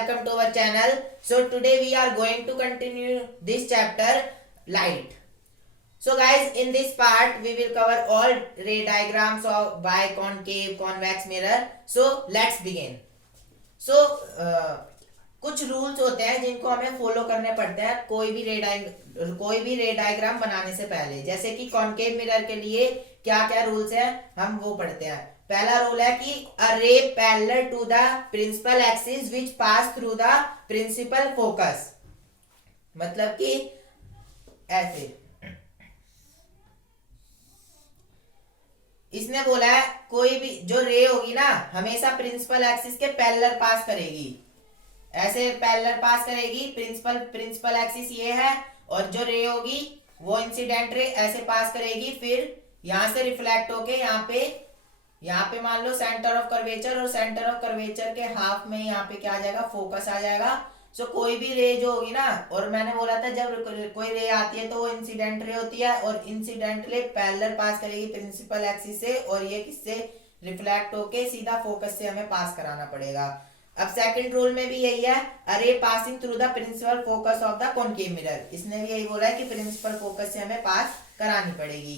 welcome to our channel. So today we are going to continue this chapter, light. So guys, in this part we will cover all ray diagrams of biconcave, convex mirror. So let's begin. So कुछ rules होते हैं जिनको हमें follow करने पड़ते हैं कोई भी रे डायग्राम बनाने से पहले। जैसे कि कॉनकेव मिरर के लिए क्या क्या रूल्स हैं हम वो पढ़ते हैं। पहला रूल है कि a ray parallel to the principal axis which pass through the principal focus, मतलब कि ऐसे इसने बोला है कोई भी जो रे होगी ना हमेशा प्रिंसिपल एक्सिस के पैरेलल पास करेगी, ऐसे पैरेलल पास करेगी। प्रिंसिपल एक्सिस ये है और जो रे होगी वो इंसिडेंट रे ऐसे पास करेगी, फिर यहां से रिफ्लेक्ट होके यहाँ पे मान लो सेंटर ऑफ कर्वेचर, और सेंटर ऑफ कर्वेचर के हाफ में यहाँ पे क्या आ जाएगा, फोकस आ जाएगा। सो कोई भी रे जो होगी ना, और मैंने बोला था जब कोई रे आती है तो वो इंसिडेंट रे होती है और इंसिडेंट रे पैरेलल पास करेगी प्रिंसिपल एक्सिस से, और ये किससे रिफ्लेक्ट होके सीधा फोकस से हमें पास कराना पड़ेगा। अब सेकंड रूल में भी यही है, अरे passing through the principal focus of the concave mirror. इसने भी यही बोला है कि प्रिंसिपल फोकस से हमें पास करानी पड़ेगी।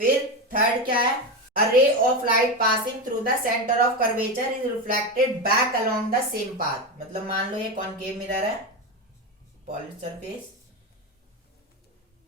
फिर थर्ड क्या है, a ray of light passing through the center of curvature is reflected back along the same path। मतलब मान लो ये कॉनकेव मिरर है, पॉलिश सरफेस।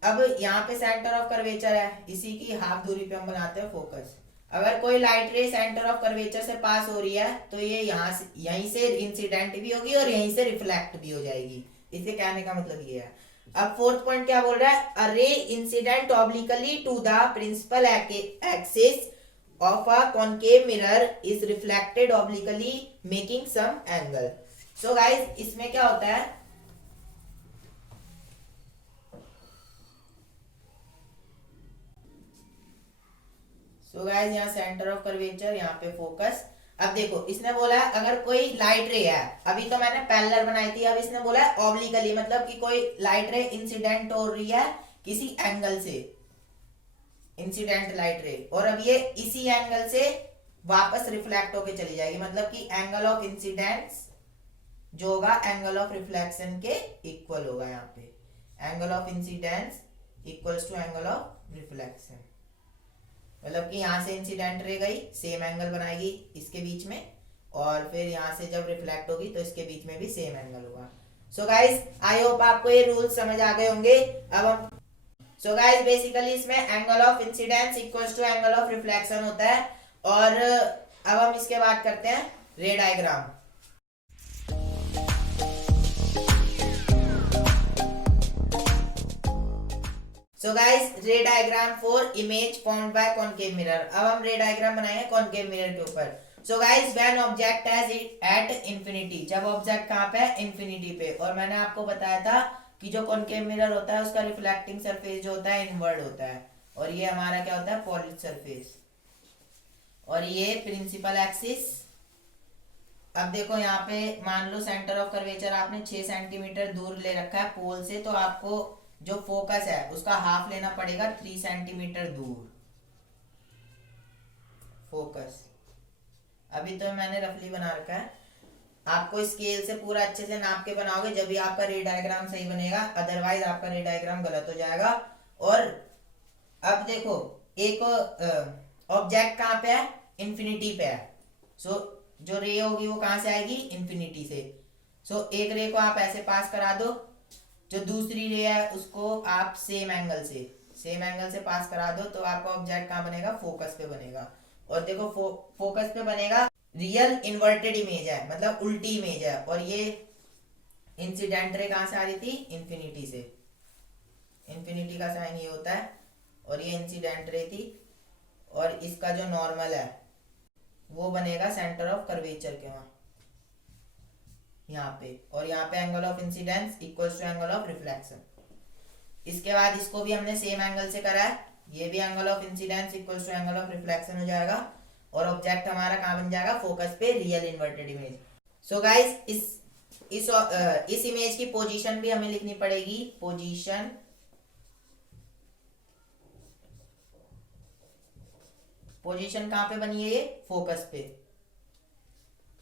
अब यहाँ पे सेंटर ऑफ कर्वेचर है, इसी की हाफ दूरी पे हम बनाते हैं फोकस। अगर कोई लाइट रे सेंटर ऑफ कर्वेचर से पास हो रही है तो ये यहीं से इंसिडेंट भी होगी और यहीं से रिफ्लेक्ट भी हो जाएगी। इसे कहने का मतलब ये है। अब फोर्थ पॉइंट क्या बोल रहा है, a ray incident obliquely to the principal axis of a concave mirror is reflected obliquely making some angle। so guys इसमें क्या होता है, यहाँ सेंटर ऑफ कर्वेचर, यहाँ पे फोकस। अब देखो इसने बोला है अगर कोई लाइट रे है, अभी तो मैंने पैरेलल बनाई थी, अब इसने बोला है ऑब्लिकली, मतलब कि कोई लाइट रे इंसिडेंट हो रही है किसी एंगल से, इंसिडेंट लाइट रे, और अब ये इसी एंगल से वापस रिफ्लेक्ट होके चली जाएगी। मतलब कि एंगल ऑफ इंसिडेंस जो होगा एंगल ऑफ रिफ्लेक्शन के इक्वल होगा। यहाँ पे angle of incidence equals to angle of reflection, मतलब कि यहाँ से इंसिडेंट रे गई, सेम एंगल बनाएगी इसके बीच में, और फिर यहाँ से जब रिफ्लेक्ट होगी तो इसके बीच में भी सेम एंगल होगा। सो गाइस आई होप आपको ये रूल समझ आ गए होंगे। अब हम सो गाइस बेसिकली इसमें angle of incidence equals to angle of reflection होता है। और अब हम इसके बाद करते हैं रे डायग्राम। सो गाइस रे diagram for image formed by concave mirror. अब हम रे डायग्राम बनाएंगे कॉनकेव मिरर के ऊपर। So guys when object has at infinity, जब ऑब्जेक्ट कहाँ पे है, इंफिनिटी पे। और मैंने आपको बताया था कि जो कॉनकेव मिरर होता है उसका रिफ्लेक्टिंग सरफेस जो होता है इनवर्ड होता है, और ये हमारा क्या होता है, पॉलिश सरफेस, और ये प्रिंसिपल एक्सिस। अब देखो यहाँ पे मान लो सेंटर ऑफ कर्वेचर आपने 6 सेंटीमीटर दूर ले रखा है पोल से, तो आपको जो फोकस है उसका हाफ लेना पड़ेगा 3 सेंटीमीटर दूर फोकस। अभी तो मैंने रफली बना रखा है, आपको स्केल से पूरा अच्छे से नाप के बनाओगे जब भी आपका रे डायग्राम सही बनेगा, अदरवाइज आपका रे डायग्राम गलत हो जाएगा। और अब देखो एक ऑब्जेक्ट कहाँ पे है, इंफिनिटी पे है। सो जो रे होगी वो कहाँ से आएगी, इंफिनिटी से। सो एक रे को आप ऐसे पास करा दो, जो दूसरी रे है उसको आप सेम एंगल से पास करा दो, तो आपका ऑब्जेक्ट कहाँ बनेगा, फोकस पे बनेगा। और देखो फोकस पे बनेगा, रियल इन्वर्टेड इमेज है, मतलब उल्टी इमेज है, और ये इंसिडेंट रे कहां से आ रही थी, इंफिनिटी से। इंफिनिटी का साइन ये होता है, और ये इंसिडेंट रे थी, और इसका जो नॉर्मल है वो बनेगा सेंटर ऑफ कर्वेचर के वहां, यहाँ पे, और यहाँ पे angle of incidence equals to angle of reflection. इसके बाद इसको भी हमने सेम एंगल से करा है, ये भी angle of incidence equals to angle of reflection हो जाएगा, और ऑब्जेक्ट हमारा कहाँ बन जाएगा, फोकस पे, real inverted image. So guys इस इमेज की पोजीशन भी हमें लिखनी पड़ेगी, पोजीशन कहाँ पे बनी है, ये फोकस पे,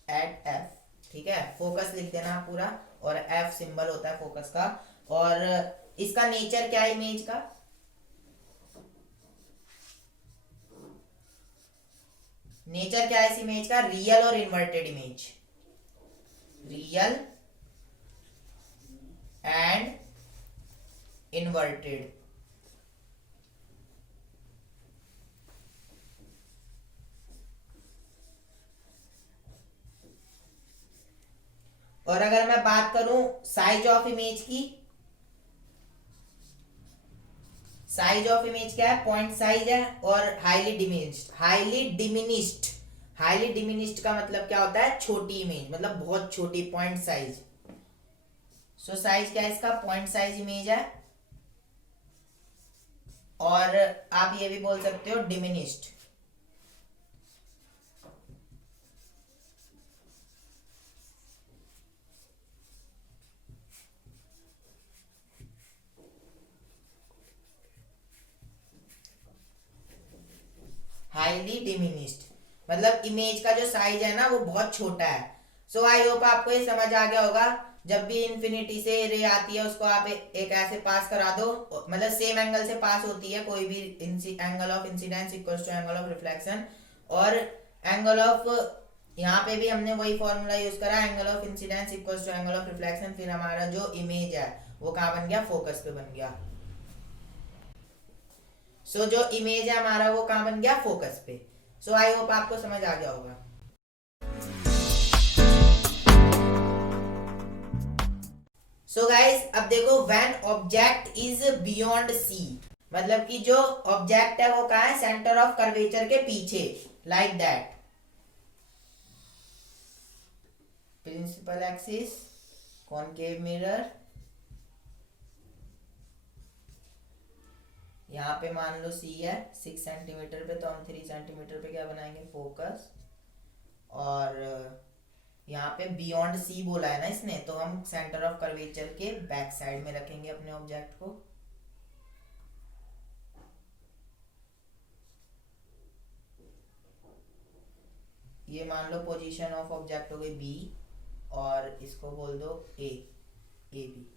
एट एफ ठीक है, फोकस लिख देना पूरा, और एफ सिंबल होता है फोकस का। और इसका नेचर क्या है इमेज का? नेचर क्या है इस इमेज का? रियल और inverted image, real and inverted. और अगर मैं बात करूं साइज ऑफ इमेज की, साइज ऑफ इमेज क्या है? पॉइंट साइज है। और highly diminished, highly diminished, highly diminished का मतलब क्या होता है? छोटी इमेज, मतलब बहुत छोटी, पॉइंट साइज। सो साइज क्या है इसका? पॉइंट साइज इमेज है। और आप ये भी बोल सकते हो डिमिनिश्ड। हाईली डिमिनिश्ड मतलब इमेज का जो साइज है ना वो बहुत छोटा है। सो आई होप आपको ये समझ आ गया होगा। जब भी इन्फिनिटी से रे आती है उसको आप एक ऐसे पास करा दो, मतलब सेम एंगल से पास होती है कोई भी, angle of incidence equals to angle of reflection. और एंगल ऑफ, यहाँ पे भी हमने वही फॉर्मूला यूज करा, angle of incidence equals to angle of reflection. फिर हमारा जो इमेज है वो कहाँ बन गया? फोकस पे बन गया। सो जो इमेज है हमारा वो कहाँ बन गया? फोकस पे। सो आई होप आपको समझ आ गया होगा। सो गाइस अब देखो, when object is beyond C, मतलब कि जो ऑब्जेक्ट है वो कहाँ है? सेंटर ऑफ कर्वेचर के पीछे, like that. Principal axis, concave mirror, यहाँ पे मान लो सी है 6 सेंटीमीटर पे, तो हम 3 सेंटीमीटर पे क्या बनाएंगे? फोकस। और यहाँ पे बियॉन्ड सी बोला है ना इसने, तो हम सेंटर ऑफ कर्वेचर के बैक साइड में रखेंगे अपने ऑब्जेक्ट को। ये मान लो पोजीशन ऑफ ऑब्जेक्ट हो गई बी, और इसको बोल दो ए, ए बी।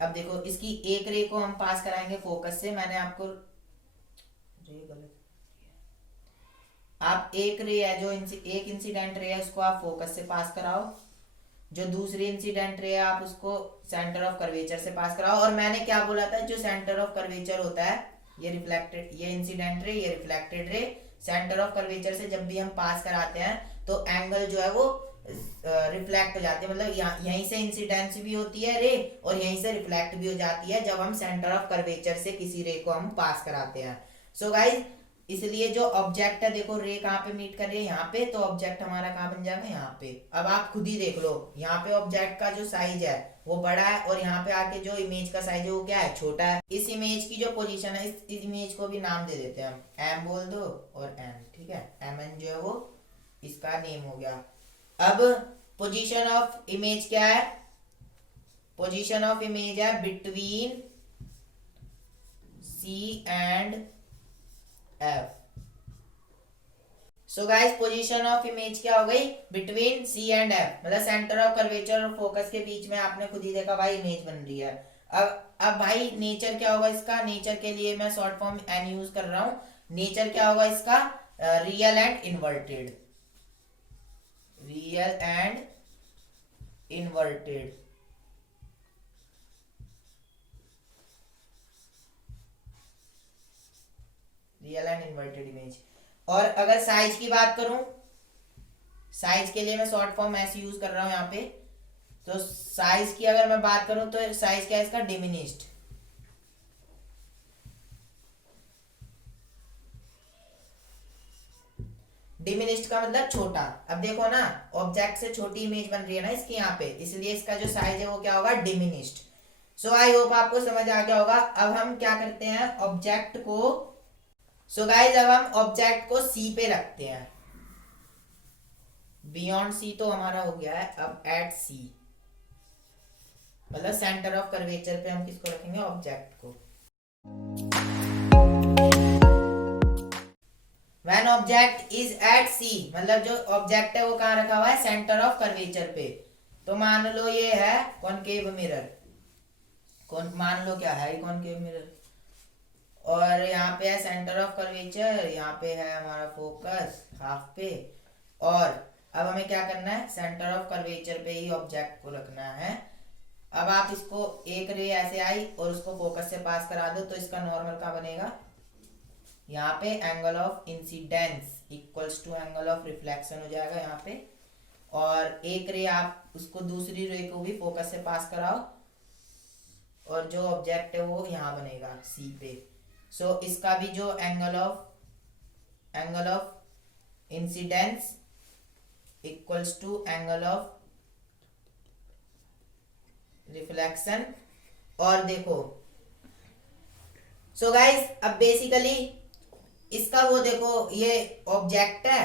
अब देखो इसकी एक रे को हम पास कराएंगे फोकस से। मैंने आपको रे गलत, आप एक रे है जो एक इंसिडेंट रे है उसको आप फोकस से पास कराओ, जो दूसरी इंसिडेंट रे है आप उसको सेंटर ऑफ कर्वेचर से पास कराओ। और मैंने क्या बोला था? जो सेंटर ऑफ कर्वेचर होता है, ये रिफ्लेक्टेड, ये इंसिडेंट रे, ये reflected ray, centre of curvature से जब भी हम पास कराते हैं तो एंगल जो है वो रिफ्लेक्ट हो जाती है, मतलब यहीं से इंसिडेंस भी होती है रे और यहीं से रिफ्लेक्ट भी हो जाती है जब हम सेंटर ऑफ कर्वेचर से किसी रे को हम पास कराते हैं। सो गाइज इसलिए जो ऑब्जेक्ट है, देखो रे कहाँ पे मीट कर रही है? यहाँ पे, तो ऑब्जेक्ट हमारा कहाँ बन जाएगा? यहाँ पे। अब आप खुद ही देख लो, यहाँ पे ऑब्जेक्ट का जो साइज है वो बड़ा है, और यहाँ पे आके जो इमेज का साइज है वो क्या है? छोटा है। इस इमेज की जो पोजीशन है, इस इमेज को भी नाम दे देते हैं हम, एम बोल दो और एन, ठीक है? एम एन जो है वो इसका नेम हो गया। अब पोजीशन ऑफ इमेज क्या है? पोजीशन ऑफ इमेज है between C and F. So guys position of image क्या हो गई? बिटवीन सी एंड एफ, मतलब सेंटर ऑफ कर्वेचर और फोकस के बीच में। आपने खुद ही देखा भाई इमेज बन रही है। अब भाई नेचर क्या होगा इसका? नेचर के लिए मैं शॉर्ट फॉर्म एन यूज कर रहा हूं। नेचर क्या होगा इसका? Real and inverted, real and inverted. Real and inverted image. और अगर साइज की बात करूं, साइज के लिए मैं शॉर्ट फॉर्म ऐसे यूज कर रहा हूं यहाँ पे। तो साइज की अगर मैं बात करूं तो साइज क्या है इसका? डिमिनिश्ड। डिमिनिश्ड का मतलब छोटा। अब देखो ना, ऑब्जेक्ट से छोटी इमेज बन रही है ना इसकी यहाँ पे, इसलिए इसका जो साइज है वो क्या होगा? डिमिनिश्ड। सो आई होप आपको समझ आ गया होगा। अब हम क्या करते हैं? ऑब्जेक्ट को, सो गाइज अब हम ऑब्जेक्ट को सी पे रखते हैं। बियॉन्ड सी तो हमारा हो गया है, अब एट सी, मतलब सेंटर ऑफ कर्वेचर पे हम किसको रखेंगे? ऑब्जेक्ट को। व्हेन ऑब्जेक्ट इज एट सी, मतलब जो ऑब्जेक्ट है वो कहाँ रखा हुआ है, सेंटर ऑफ कर्वेचर पे। तो मान लो ये है कॉनकेव मिरर, कौन मान लो क्या है कॉनकेव मिरर, और यहाँ पे है सेंटर ऑफ कर्वेचर, यहाँ पे है हमारा फोकस हाफ पे, और अब हमें क्या करना है, सेंटर ऑफ कर्वेचर पे ही ऑब्जेक्ट को रखना है। अब आप इसको एक रे ऐसे आई और उसको फोकस से पास करा दो तो इसका नॉर्मल क्या बनेगा, यहाँ पे angle of incidence equals to angle of reflection हो जाएगा यहाँ पे, और एक रे आप उसको दूसरी रे को भी फोकस से पास कराओ और जो ऑब्जेक्ट है वो यहाँ बनेगा सी पे। सो इसका भी जो angle of incidence equals to angle of reflection. और देखो सो गाइस अब बेसिकली इसका वो देखो ये ऑब्जेक्ट है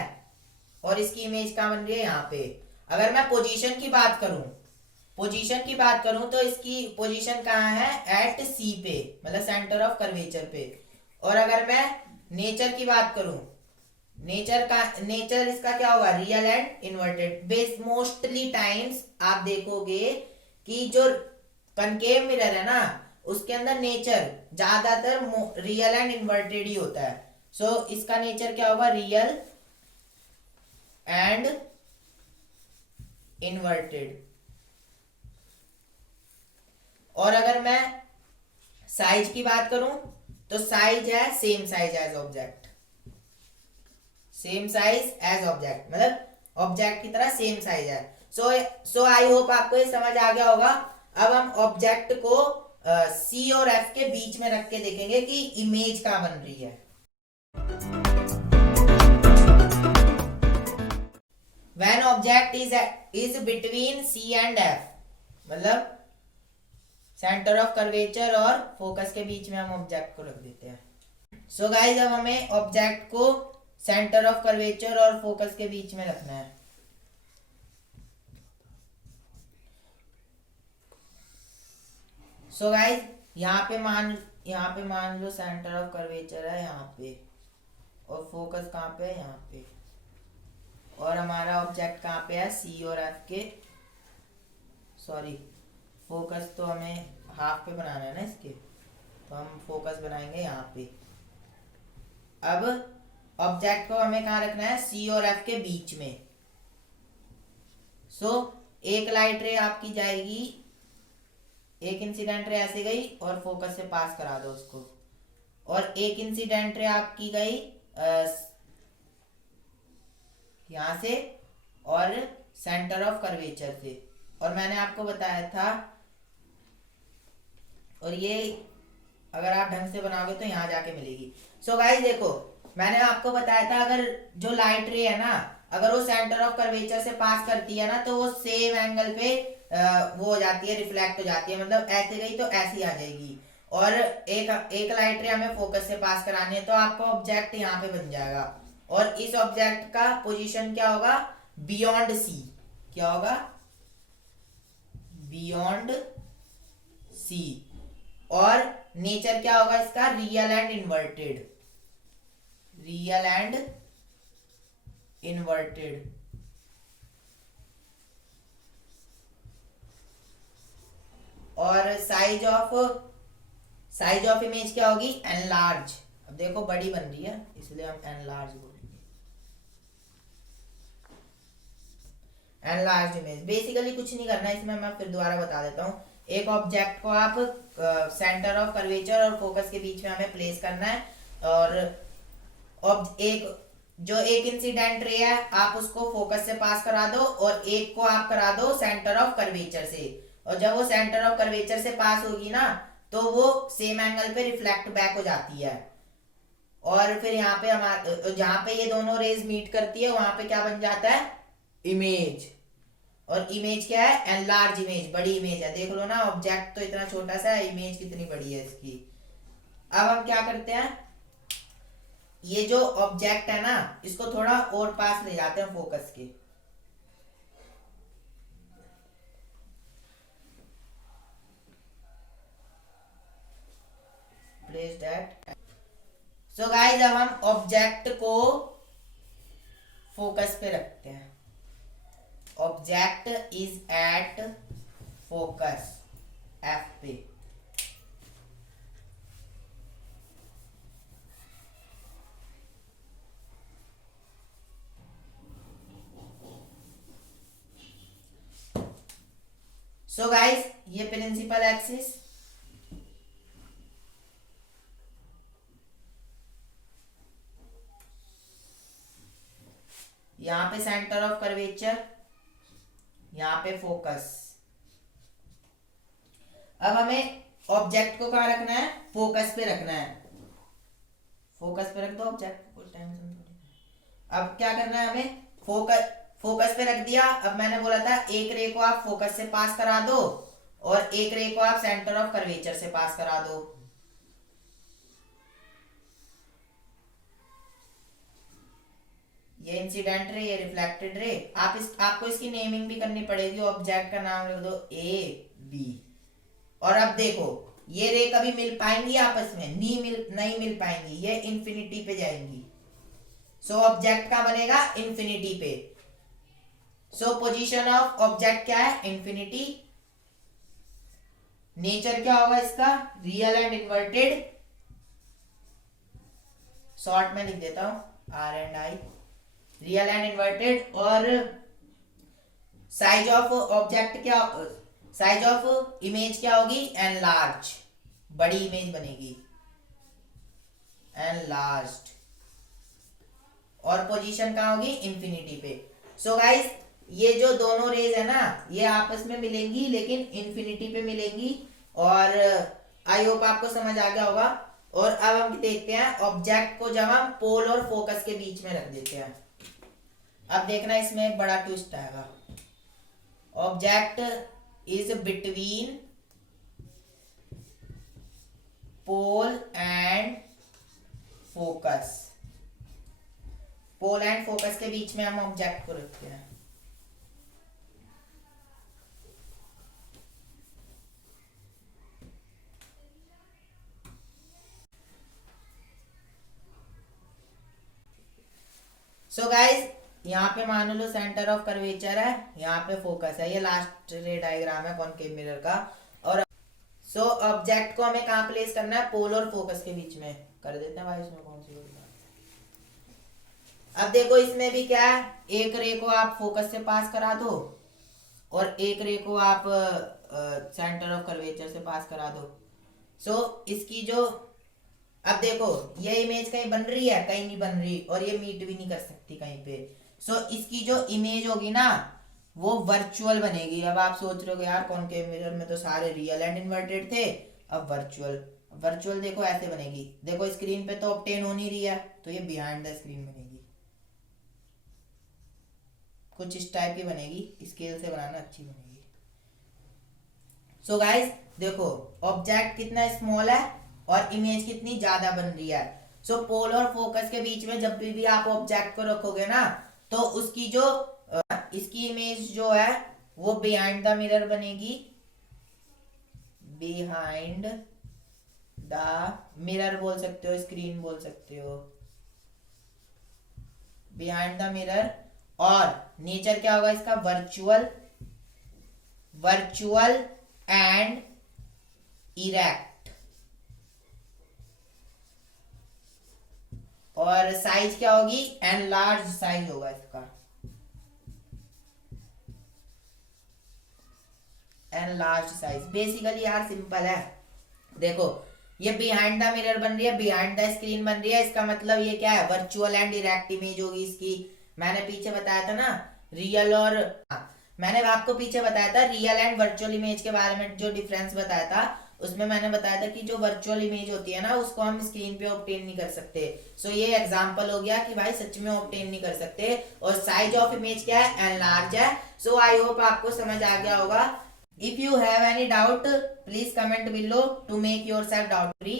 और इसकी इमेज कहाँ बन रही है, यहाँ पे। अगर मैं पोजीशन की बात करूं, तो इसकी पोजीशन कहाँ है, एट सी पे, मतलब सेंटर ऑफ कर्वेचर पे। और अगर मैं नेचर की बात करूं, नेचर इसका क्या होगा, real and inverted. Base mostly times आप देखोगे कि जो कनकेव मिरर है ना उसके अंदर नेचर ज्यादातर रियल एंड इन्वर्टेड ही होता है। सो इसका नेचर क्या होगा, रियल एंड इन्वर्टेड। और अगर मैं साइज की बात करूं तो साइज है same size as object, same size as object, मतलब ऑब्जेक्ट की तरह सेम साइज है। सो आई होप आपको ये समझ आ गया होगा। अब हम ऑब्जेक्ट को सी और एफ के बीच में रख के देखेंगे कि इमेज कहाँ बन रही है। When object is between C and F, मतलब सेंटर ऑफ कर्वेचर और फोकस के बीच में हम ऑब्जेक्ट को रख देते हैं। सो गाइस अब हमें ऑब्जेक्ट को सेंटर ऑफ कर्वेचर और फोकस के बीच में रखना है। सो गाइस यहाँ पे मान लो सेंटर ऑफ कर्वेचर है यहाँ पे और फोकस कहाँ पे है, यहाँ पे, और हमारा ऑब्जेक्ट कहाँ पे है, सी और एफ के, सॉरी फोकस तो हमें हाफ पे बनाना है ना इसके, तो हम फोकस बनाएंगे यहाँ पे। अब ऑब्जेक्ट को हमें कहाँ रखना है, सी और एफ के बीच में। सो एक लाइट रे आपकी जाएगी, एक इंसिडेंट रे ऐसे गई और फोकस से पास करा दो उसको, और एक इंसिडेंट रे आपकी गई यहां से और सेंटर ऑफ कर्वेचर से, और मैंने आपको बताया था, और ये अगर आप ढंग से बनाओगे तो यहाँ जाके मिलेगी। सो गाइस देखो मैंने आपको बताया था अगर जो लाइट रे है ना अगर वो सेंटर ऑफ कर्वेचर से पास करती है ना तो वो सेम एंगल पे वो हो जाती है, रिफ्लेक्ट हो जाती है, मतलब ऐसे गई तो ऐसी आ जाएगी। और एक लाइट रे हमें फोकस से पास करानी है तो आपका ऑब्जेक्ट यहाँ पे बन जाएगा, और इस ऑब्जेक्ट का पोजीशन क्या होगा, बियॉन्ड सी। क्या होगा, बियॉन्ड सी। और नेचर क्या होगा इसका, real and inverted, real and inverted. और साइज ऑफ इमेज क्या होगी, एनलार्ज। अब देखो बड़ी बन रही है इसलिए हम एनलार्ज बोलेंगे, एनलार्ज इमेज। बेसिकली कुछ नहीं करना है इसमें, मैं फिर दोबारा बता देता हूँ। एक ऑब्जेक्ट को आप सेंटर ऑफ कर्वेचर और फोकस के बीच में हमें प्लेस करना है, और एक इंसिडेंट रे है आप उसको फोकस से पास करा दो और एक को आप करा दो सेंटर ऑफ कर्वेचर से, और जब वो सेंटर ऑफ कर्वेचर से पास होगी ना तो वो सेम एंगल पे रिफ्लेक्ट बैक हो जाती है, और फिर यहाँ पे हमारे जहाँ पे ये दोनों रेज मीट करती है वहां पे क्या बन जाता है, इमेज। और इमेज क्या है, एनलार्ज इमेज, बड़ी इमेज है। देख लो ना ऑब्जेक्ट तो इतना छोटा सा है, इमेज कितनी बड़ी है इसकी। अब हम क्या करते हैं, ये जो ऑब्जेक्ट है ना इसको थोड़ा और पास ले जाते हैं फोकस के। Place that. सो गाइस अब हम ऑब्जेक्ट को फोकस पे रखते हैं। Object is at focus, F पे। सो गाइस, ये प्रिंसिपल एक्सिस, यहां पे सेंटर ऑफ कर्वेचर, यहां पे फोकस। अब हमें ऑब्जेक्ट को कहां रखना है? फोकस पे रखना है। फोकस पे रख दो ऑब्जेक्ट को, टेंशन थोड़ी। अब क्या करना है हमें? फोकस पे रख दिया। अब मैंने बोला था एक रे को आप फोकस से पास करा दो और एक रे को आप सेंटर ऑफ कर्वेचर से पास करा दो। ये इंसिडेंट रे, ये रिफ्लेक्टेड रे। आपको इसकी नेमिंग भी करनी पड़ेगी। ऑब्जेक्ट का नाम लिख दो ए बी। और अब देखो, ये रे कभी मिल पाएंगी आपस में? नहीं मिल पाएंगी, ये इंफिनिटी पे जाएंगी। सो ऑब्जेक्ट का बनेगा इंफिनिटी पे। सो पोजीशन ऑफ ऑब्जेक्ट क्या है? इंफिनिटी। नेचर क्या होगा इसका? Real and inverted. शॉर्ट में लिख देता हूं R and I, real and inverted. और साइज ऑफ ऑब्जेक्ट क्या, साइज ऑफ इमेज क्या होगी? एनलार्ज, बड़ी इमेज बनेगी, एनलार्ज्ड। और पोजीशन कहाँ होगी? इंफिनिटी पे। सो गाइस, ये जो दोनों रेज है ना, ये आपस में मिलेंगी लेकिन इंफिनिटी पे मिलेंगी। और आई होप आपको समझ आ गया होगा। और अब हम देखते हैं ऑब्जेक्ट को जब हम पोल और फोकस के बीच में रख देते हैं। अब देखना, इसमें एक बड़ा ट्विस्ट आएगा। Object is between pole and focus. Pole and focus के बीच में हम ऑब्जेक्ट को रखते हैं। सो गाइस, यहाँ पे मान लो सेंटर ऑफ कर्वेचर है, यहाँ पे फोकस है। ये लास्ट रे डायग्राम है कॉनकेव मिरर का। और सो ऑब्जेक्ट को हमें कहाँ प्लेस करना है? पोल और फोकस के बीच में कर देते हैं भाई। इसमें कौन सी बात? अब देखो, इसमें भी क्या है? एक रे को आप फोकस से पास करा दो और एक रे को आप सेंटर ऑफ कर्वेचर से पास करा दो। सो इसकी जो, अब देखो, ये इमेज कहीं बन रही है? कहीं नहीं बन रही, और ये मीट भी नहीं कर सकती कहीं पे। सो इसकी जो इमेज होगी ना, वो वर्चुअल बनेगी। अब आप सोच रहे हो यार कॉनकेव मिरर में तो सारे रियल एंड इन्वर्टेड थे, अब वर्चुअल देखो ऐसे बनेगी। देखो स्क्रीन पे तो ऑब्टेन हो नहीं रही है, तो ये बिहाइंड द स्क्रीन बनेगी। कुछ इस टाइप की बनेगी, स्केल से बनाना अच्छी बनेगी। सो गाइस देखो, ऑब्जेक्ट कितना स्मॉल है और इमेज कितनी ज्यादा बन रही है। सो पोल और फोकस के बीच में जब भी आप ऑब्जेक्ट को रखोगे ना, तो उसकी जो इसकी इमेज जो है वो बिहाइंड द मिरर बनेगी। बिहाइंड द मिरर बोल सकते हो, स्क्रीन बोल सकते हो, बिहाइंड द मिरर। और नेचर क्या होगा इसका? Virtual and erect. और साइज क्या होगी? एनलार्ज साइज होगा इसका, एनलार्ज साइज। बेसिकली यार सिंपल है। देखो, ये बिहाइंड द मिरर बन रही है, बिहाइंड द स्क्रीन बन रही है। इसका मतलब ये क्या है? वर्चुअल एंड इरेक्ट इमेज होगी इसकी। मैंने पीछे बताया था ना रियल और मैंने आपको पीछे बताया था रियल एंड वर्चुअल इमेज के बारे में, जो डिफरेंस बताया था उसमें मैंने बताया था कि जो वर्चुअल इमेज होती है ना, उसको हम स्क्रीन पे ऑब्टेन नहीं कर सकते। सो ये एग्जांपल हो गया कि भाई सच में ऑब्टेन नहीं कर सकते। और साइज ऑफ इमेज क्या है? एनलार्ज है। सो आई होप आपको समझ आ गया होगा। If you have any doubt please comment below to make yourself doubt free.